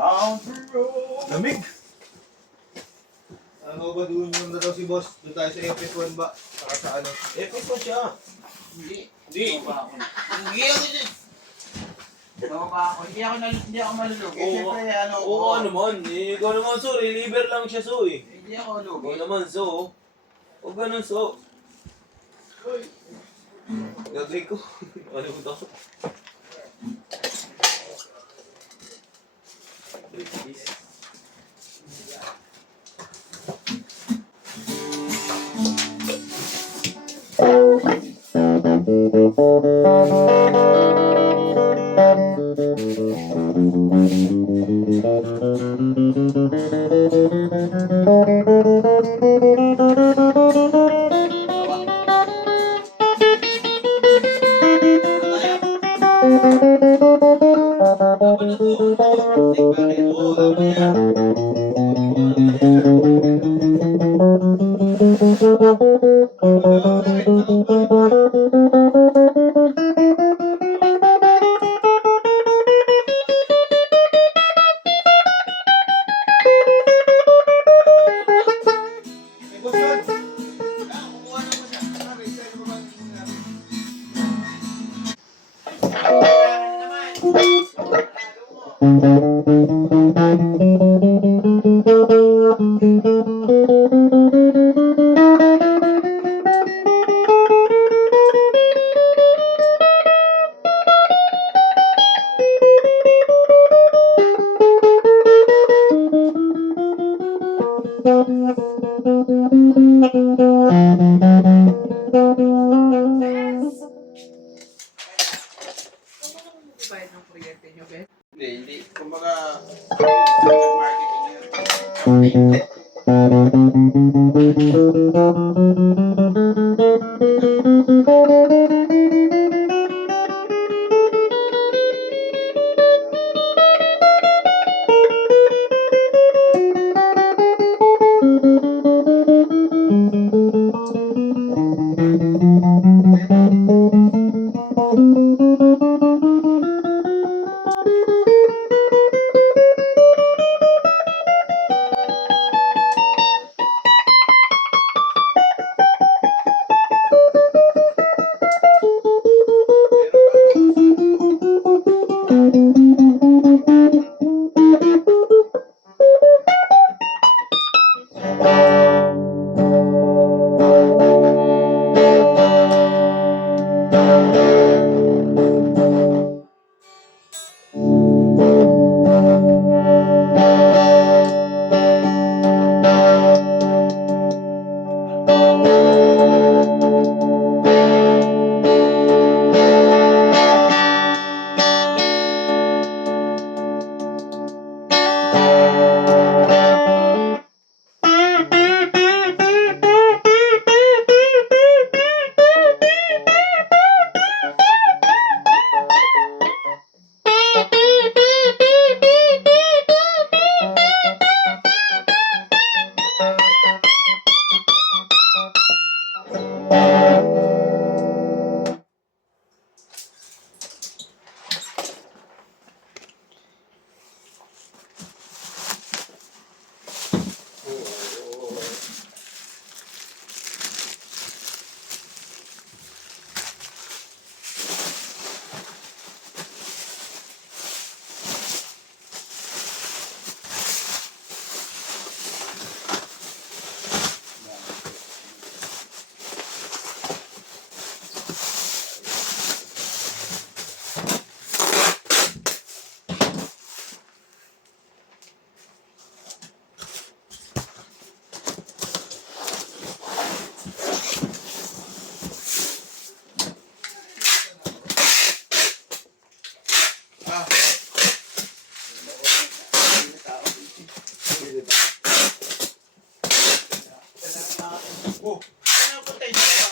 Lamig. Ano ba doon yung daw si boss? Doon tayo sa FF1 ba? Saka sa ano? FF1 siya. Hindi. Hindi. Hindi ako din. Hindi ako malulog. Oo, Siyempre, ano. oo naman. Ikaw naman, so. Reliever lang siya, so eh. Hindi ako malulog. Ikaw naman, so. Huwag ganun, so. Gagay ko. Ano ko daw? Please. Hindi. Kumbaga, marketing yan.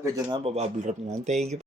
Ganyan na, bababble wrap na. Thank you.